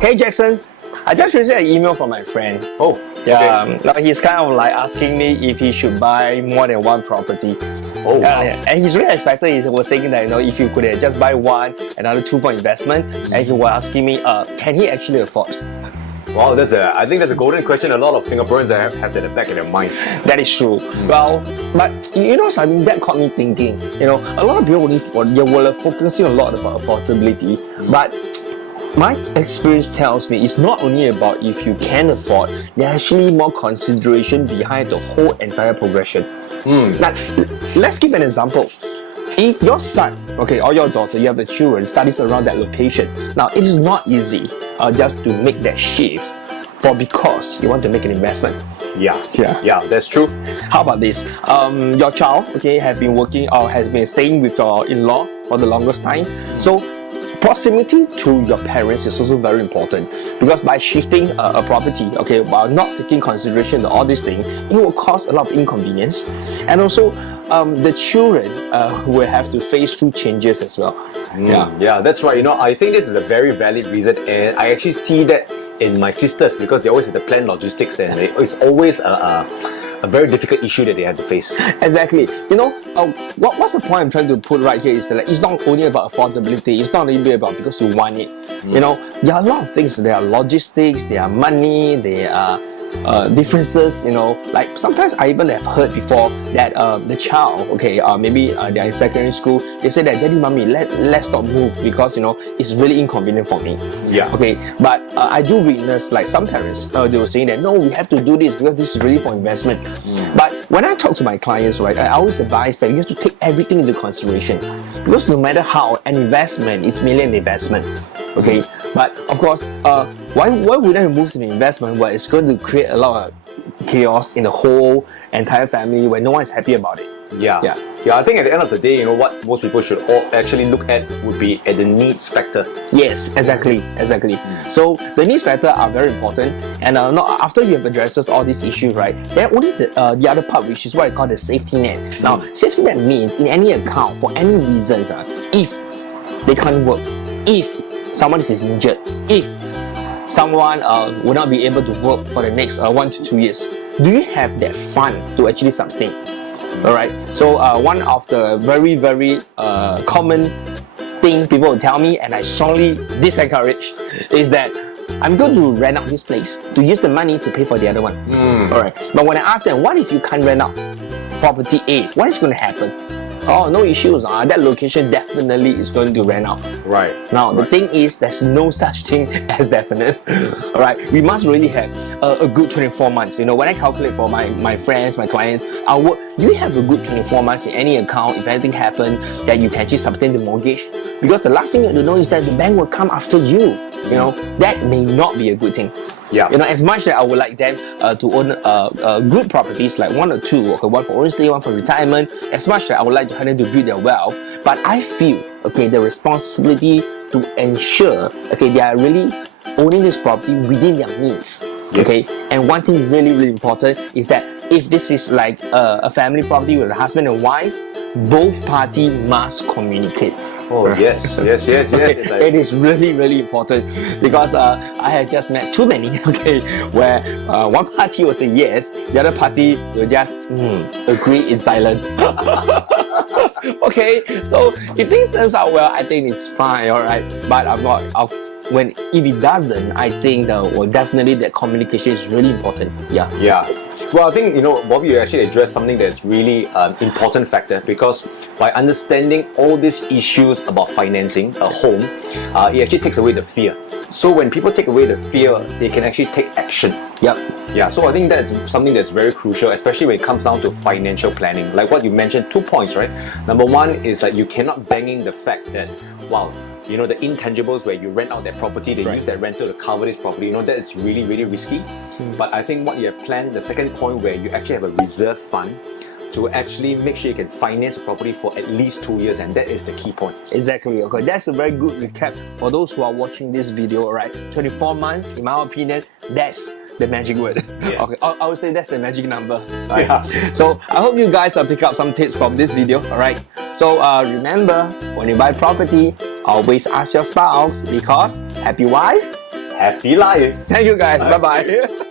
Hey Jackson, I just received an email from my friend. Oh, yeah. okay. Now he's kind of like asking me if he should buy more than one property. Oh, wow. And he's really excited. He was saying that if you could just buy one, another two for investment, and he was asking me, can he actually afford? Wow, I think that's a golden question. A lot of Singaporeans have that at the back of their minds. That is true. Well, but something that caught me thinking. A lot of people were focusing a lot about affordability, but my experience tells me it's not only about if you can afford. There's actually more consideration behind the whole entire progression. Now, let's give an example. If your son, or your daughter, you have the children, studies around that location. Now, it is not easy just to make that shift because you want to make an investment. Yeah, that's true. How about this? Your child, have been working or has been staying with your in-law for the longest time. So, proximity to your parents is also very important, because by shifting a property, while not taking consideration of all these things, it will cause a lot of inconvenience, and also the children will have to face through changes as well. Yeah, that's right. I think this is a very valid reason, and I actually see that in my sisters, because they always have to plan logistics, and it's always a very difficult issue that they have to face. Exactly. What's the point I'm trying to put right here is that it's not only about affordability. It's not only about because you want it. There are a lot of things. There are logistics, there are money, there are differences. Like sometimes I even have heard before that the child, maybe they're in secondary school, they say that, Daddy, Mommy, let's not move because it's really inconvenient for me. Yeah. But I do witness like some parents, they were saying that no, we have to do this because this is really for investment. But when I talk to my clients, right, I always advise that you have to take everything into consideration, because no matter how, an investment is merely an investment. But of course, why would I move to the investment where it's going to create a lot of chaos in the whole entire family where no one is happy about it? Yeah, I think at the end of the day, what most people should all actually look at would be at the needs factor. Yes, exactly. So the needs factor are very important, and not after you have addressed all these issues, right? Then only the other part, which is what I call the safety net. Now, safety net means in any account, for any reasons, if they can't work, if someone is injured, if someone will not be able to work for the next 1 to 2 years, do you have that fund to actually sustain? Alright, so one of the very, very common thing people will tell me, and I strongly disencourage, is that I'm going to rent out this place to use the money to pay for the other one. Alright, but when I ask them, what if you can't rent out property A? What is going to happen? Oh, no issues. That location definitely is going to rent out. Right. Now, the thing is, there's no such thing as definite. Alright, we must really have a good 24 months. When I calculate for my friends, my clients, our work, you have a good 24 months in any account. If anything happens, that you can actually sustain the mortgage. Because the last thing you have to know is that the bank will come after you. That may not be a good thing. Yeah. As much as I would like them to own good properties, like 1 or 2, one for own stay, one for retirement, as much as I would like to help them to build their wealth, but I feel, the responsibility to ensure, they are really owning this property within their means. Yes. And one thing really, really important is that if this is like a family property with a husband and wife, both parties must communicate. Oh, yes. It is really, really important, because I have just met too many, where one party will say yes, the other party will just agree in silence. So if things turns out well, I think it's fine, alright. But if it doesn't, I think definitely that communication is really important. Yeah. Well, I think, Bobby, you actually addressed something that's really an important factor, because by understanding all these issues about financing a home, it actually takes away the fear. So when people take away the fear, they can actually take action. Yeah, so I think that's something that's very crucial, especially when it comes down to financial planning. Like what you mentioned, 2 points, right? Number one is that you cannot bang in the fact that, wow, the intangibles where you rent out that property, they use that rental to cover this property, that is really, really risky. But I think what you have planned, the second point where you actually have a reserve fund to actually make sure you can finance the property for at least 2 years, and that is the key point. Exactly. That's a very good recap for those who are watching this video, right? 24 months, in my opinion, that's the magic word. Yes. I would say that's the magic number. Right? Yeah. So I hope you guys pick up some tips from this video. Alright. So remember, when you buy property, always ask your spouse, because happy wife, happy life. Thank you guys. Bye bye.